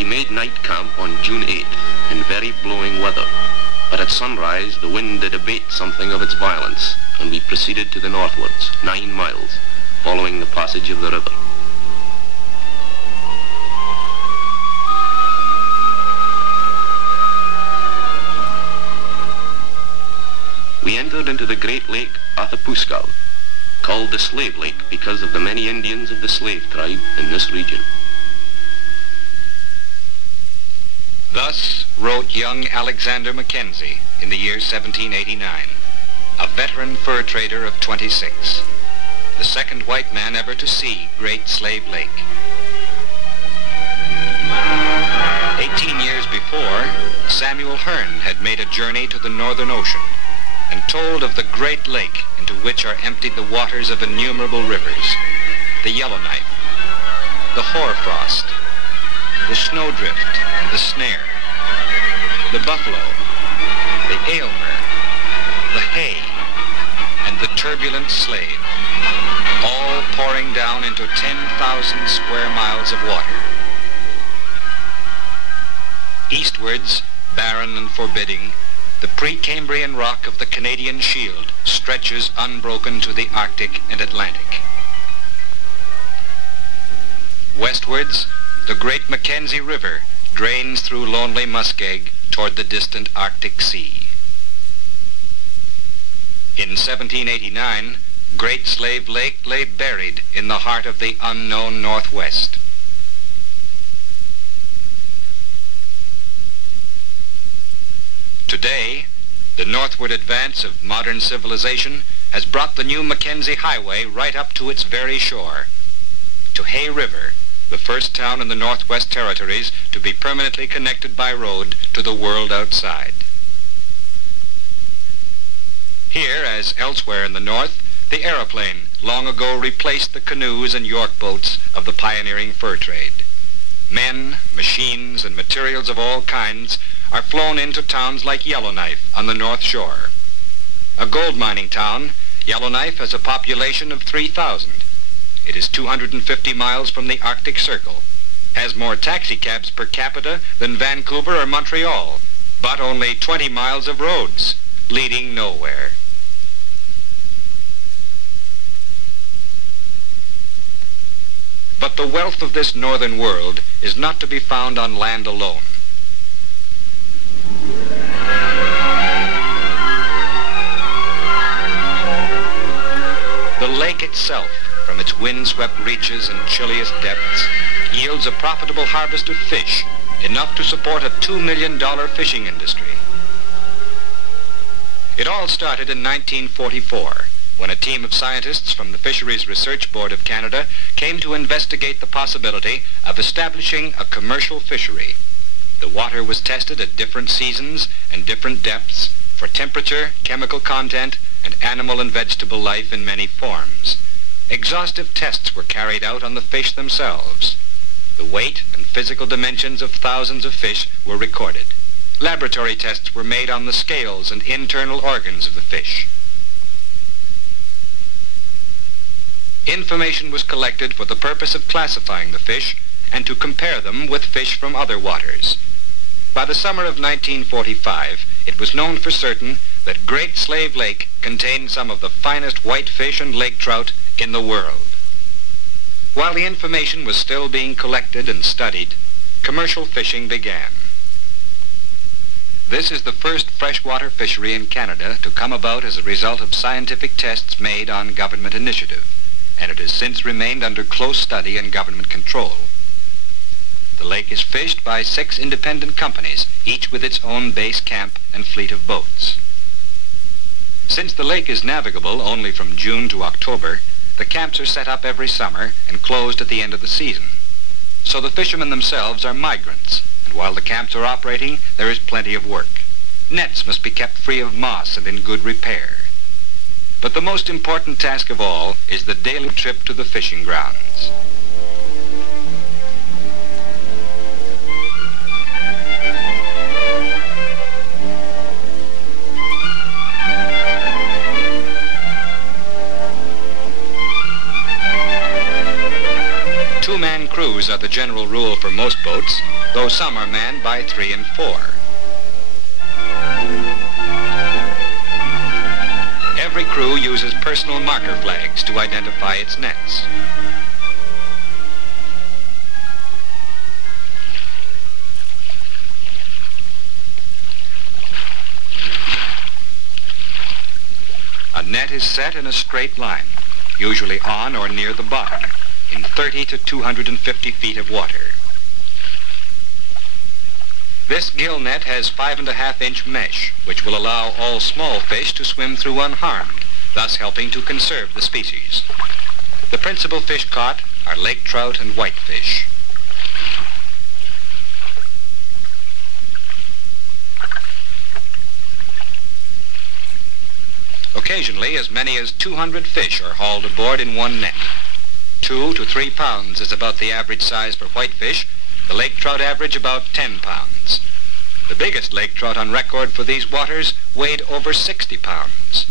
We made night camp on June 8th in very blowing weather, but at sunrise the wind did abate something of its violence, and we proceeded to the northwards, 9 miles, following the passage of the river. We entered into the great lake Athapuskal, called the Slave Lake because of the many Indians of the slave tribe in this region. Thus wrote young Alexander Mackenzie in the year 1789, a veteran fur trader of 26, the second white man ever to see Great Slave Lake. 18 years before, Samuel Hearne had made a journey to the Northern Ocean and told of the great lake into which are emptied the waters of innumerable rivers, the Yellowknife, the hoarfrost, the snowdrift, the snare, the buffalo, the Aylmer, the hay, and the turbulent slave, all pouring down into 10,000 square miles of water. Eastwards, barren and forbidding, the Precambrian rock of the Canadian Shield stretches unbroken to the Arctic and Atlantic. Westwards, the great Mackenzie River drains through lonely Muskeg toward the distant Arctic Sea. In 1789, Great Slave Lake lay buried in the heart of the unknown Northwest. Today, the northward advance of modern civilization has brought the new Mackenzie Highway right up to its very shore, to Hay River, the first town in the Northwest Territories to be permanently connected by road to the world outside. Here, as elsewhere in the North, the aeroplane long ago replaced the canoes and York boats of the pioneering fur trade. Men, machines, and materials of all kinds are flown into towns like Yellowknife on the North Shore. A gold mining town, Yellowknife has a population of 3,000. It is 250 miles from the Arctic Circle, has more taxicabs per capita than Vancouver or Montreal, but only 20 miles of roads, leading nowhere. But the wealth of this northern world is not to be found on land alone. The lake itself, from its windswept reaches and chilliest depths, yields a profitable harvest of fish, enough to support a $2 million fishing industry. It all started in 1944, when a team of scientists from the Fisheries Research Board of Canada came to investigate the possibility of establishing a commercial fishery. The water was tested at different seasons and different depths for temperature, chemical content, and animal and vegetable life in many forms. Exhaustive tests were carried out on the fish themselves. The weight and physical dimensions of thousands of fish were recorded. Laboratory tests were made on the scales and internal organs of the fish. Information was collected for the purpose of classifying the fish and to compare them with fish from other waters. By the summer of 1945, it was known for certain that Great Slave Lake contained some of the finest whitefish and lake trout in the world. While the information was still being collected and studied, commercial fishing began. This is the first freshwater fishery in Canada to come about as a result of scientific tests made on government initiative, and it has since remained under close study and government control. The lake is fished by 6 independent companies, each with its own base camp and fleet of boats. Since the lake is navigable only from June to October, the camps are set up every summer and closed at the end of the season. So the fishermen themselves are migrants, and while the camps are operating, there is plenty of work. Nets must be kept free of moss and in good repair. But the most important task of all is the daily trip to the fishing grounds. Two-man crews are the general rule for most boats, though some are manned by 3 and 4. Every crew uses personal marker flags to identify its nets. A net is set in a straight line, usually on or near the bottom, in 30 to 250 feet of water. This gill net has 5.5-inch mesh, which will allow all small fish to swim through unharmed, thus helping to conserve the species. The principal fish caught are lake trout and whitefish. Occasionally, as many as 200 fish are hauled aboard in one net. 2 to 3 pounds is about the average size for whitefish. The lake trout average about 10 pounds. The biggest lake trout on record for these waters weighed over 60 pounds.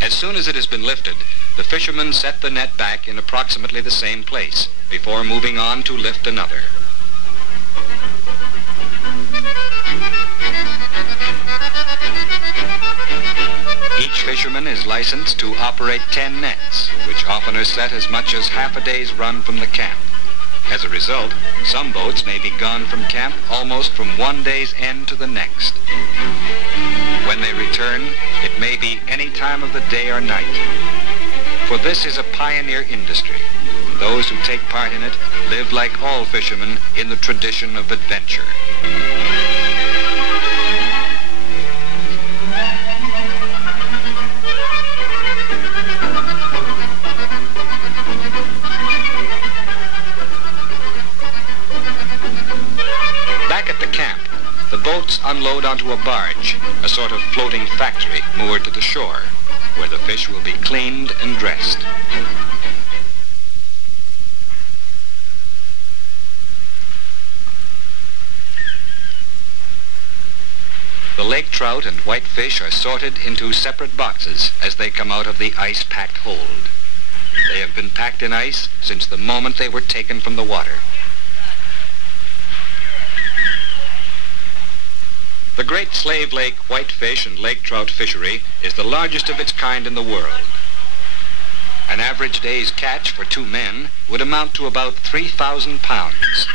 As soon as it has been lifted, the fishermen set the net back in approximately the same place before moving on to lift another. Each fisherman is licensed to operate 10 nets, which often are set as much as half a day's run from the camp. As a result, some boats may be gone from camp almost from one day's end to the next. When they return, it may be any time of the day or night. For this is a pioneer industry. Those who take part in it live like all fishermen in the tradition of adventure. Back at the camp, the boats unload onto a barge, a sort of floating factory moored to the shore, where the fish will be cleaned and dressed. The lake trout and whitefish are sorted into separate boxes as they come out of the ice-packed hold. They have been packed in ice since the moment they were taken from the water. The Great Slave Lake whitefish and lake trout fishery is the largest of its kind in the world. An average day's catch for 2 men would amount to about 3,000 pounds.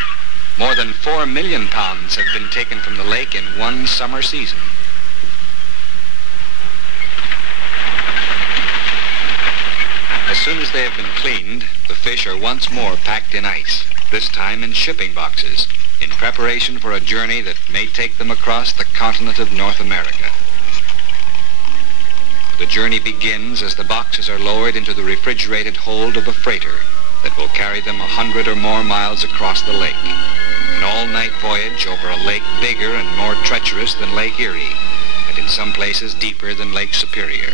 More than 4 million pounds have been taken from the lake in one summer season. As soon as they have been cleaned, the fish are once more packed in ice, this time in shipping boxes, in preparation for a journey that may take them across the continent of North America. The journey begins as the boxes are lowered into the refrigerated hold of a freighter that will carry them 100 or more miles across the lake. An all-night voyage over a lake bigger and more treacherous than Lake Erie, and in some places deeper than Lake Superior.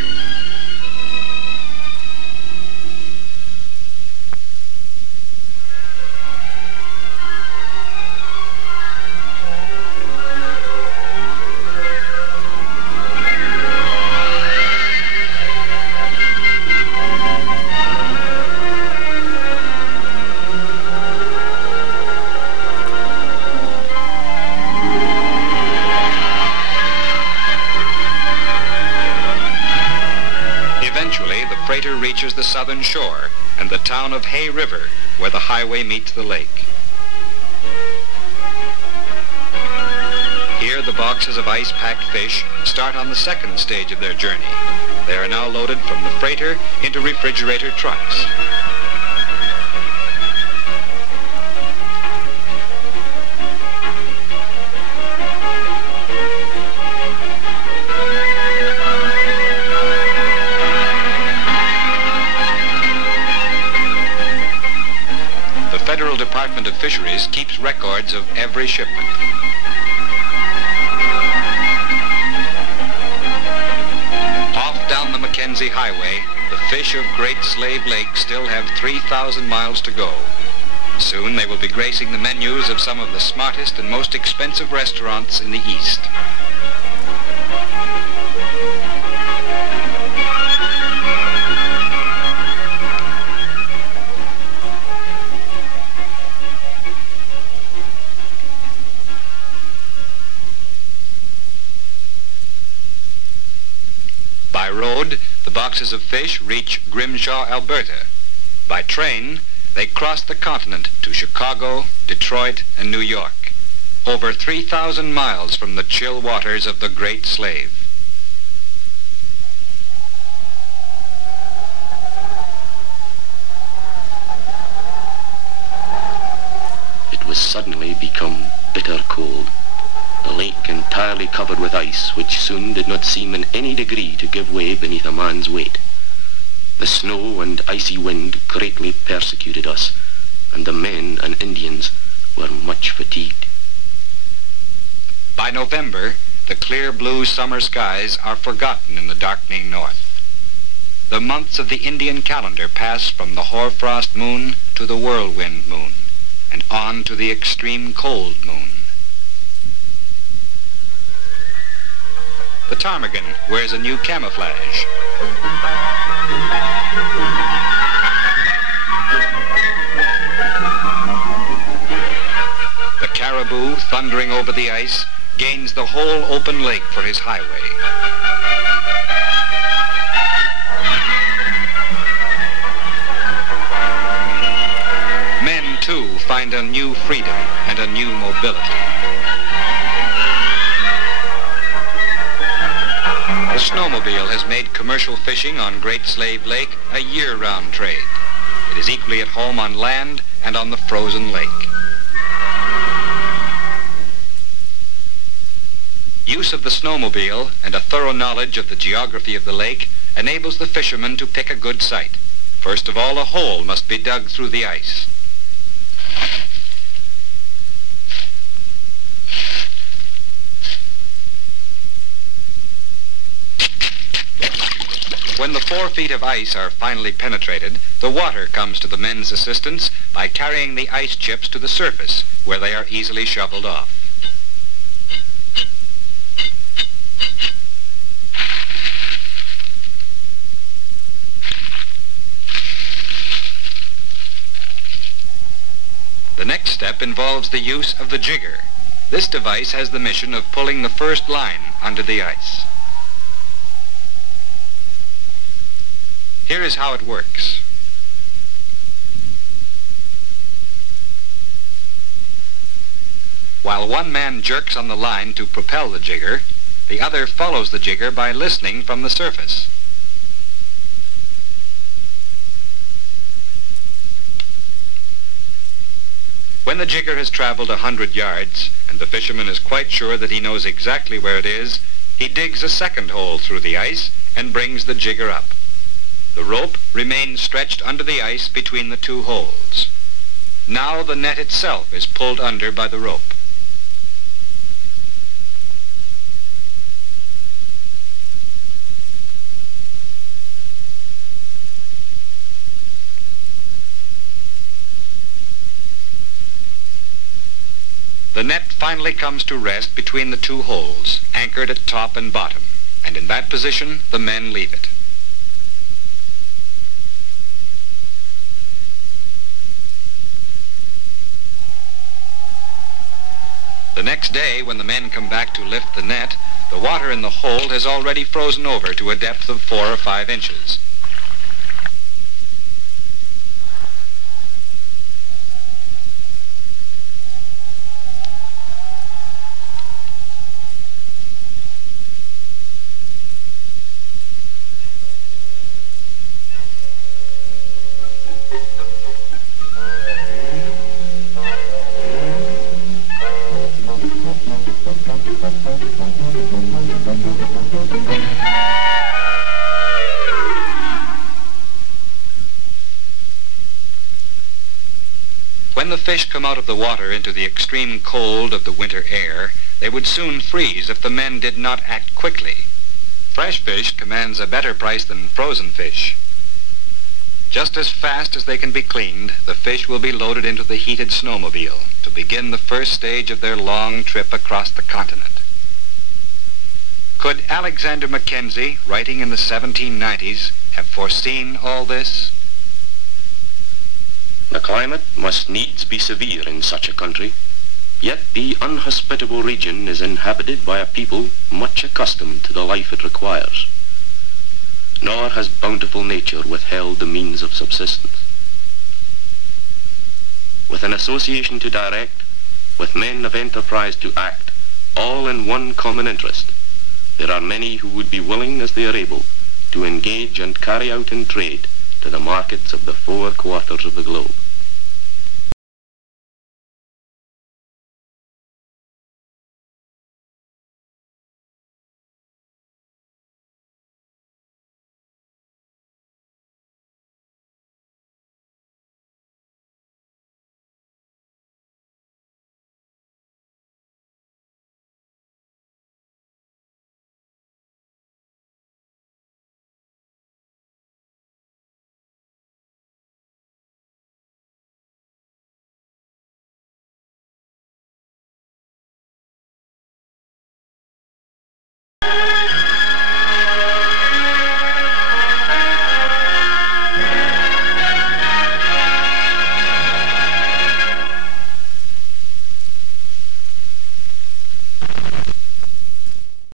Reaches the southern shore and the town of Hay River, where the highway meets the lake. Here the boxes of ice-packed fish start on the second stage of their journey. They are now loaded from the freighter into refrigerator trucks. Department of Fisheries keeps records of every shipment. Off down the Mackenzie Highway, the fish of Great Slave Lake still have 3,000 miles to go. Soon they will be gracing the menus of some of the smartest and most expensive restaurants in the East. By road, the boxes of fish reach Grimshaw, Alberta. By train, they cross the continent to Chicago, Detroit, and New York, over 3,000 miles from the chill waters of the Great Slave. It was suddenly become bitter cold. The lake entirely covered with ice, which soon did not seem in any degree to give way beneath a man's weight. The snow and icy wind greatly persecuted us, and the men and Indians were much fatigued. By November, the clear blue summer skies are forgotten in the darkening north. The months of the Indian calendar pass from the hoarfrost moon to the whirlwind moon, and on to the extreme cold moon. The ptarmigan wears a new camouflage. The caribou, thundering over the ice, gains the whole open lake for his highway. Men, too, find a new freedom and a new mobility. The snowmobile has made commercial fishing on Great Slave Lake a year-round trade. It is equally at home on land and on the frozen lake. Use of the snowmobile and a thorough knowledge of the geography of the lake enables the fisherman to pick a good site. First of all, a hole must be dug through the ice. When the 4 feet of ice are finally penetrated, the water comes to the men's assistance by carrying the ice chips to the surface, where they are easily shoveled off. The next step involves the use of the jigger. This device has the mission of pulling the first line under the ice. Here is how it works. While one man jerks on the line to propel the jigger, the other follows the jigger by listening from the surface. When the jigger has traveled 100 yards, and the fisherman is quite sure that he knows exactly where it is, he digs a second hole through the ice and brings the jigger up. The rope remains stretched under the ice between the 2 holes. Now the net itself is pulled under by the rope. The net finally comes to rest between the 2 holes, anchored at top and bottom, and in that position the men leave it. The next day, when the men come back to lift the net, the water in the hold has already frozen over to a depth of 4 or 5 inches. When the fish come out of the water into the extreme cold of the winter air, they would soon freeze if the men did not act quickly. Fresh fish commands a better price than frozen fish. Just as fast as they can be cleaned, the fish will be loaded into the heated snowmobile to begin the first stage of their long trip across the continent. Could Alexander Mackenzie, writing in the 1790s, have foreseen all this? The climate must needs be severe in such a country, yet the unhospitable region is inhabited by a people much accustomed to the life it requires. Nor has bountiful nature withheld the means of subsistence. With an association to direct, with men of enterprise to act, all in one common interest, there are many who would be willing, as they are able, to engage and carry out in trade to the markets of the 4 quarters of the globe.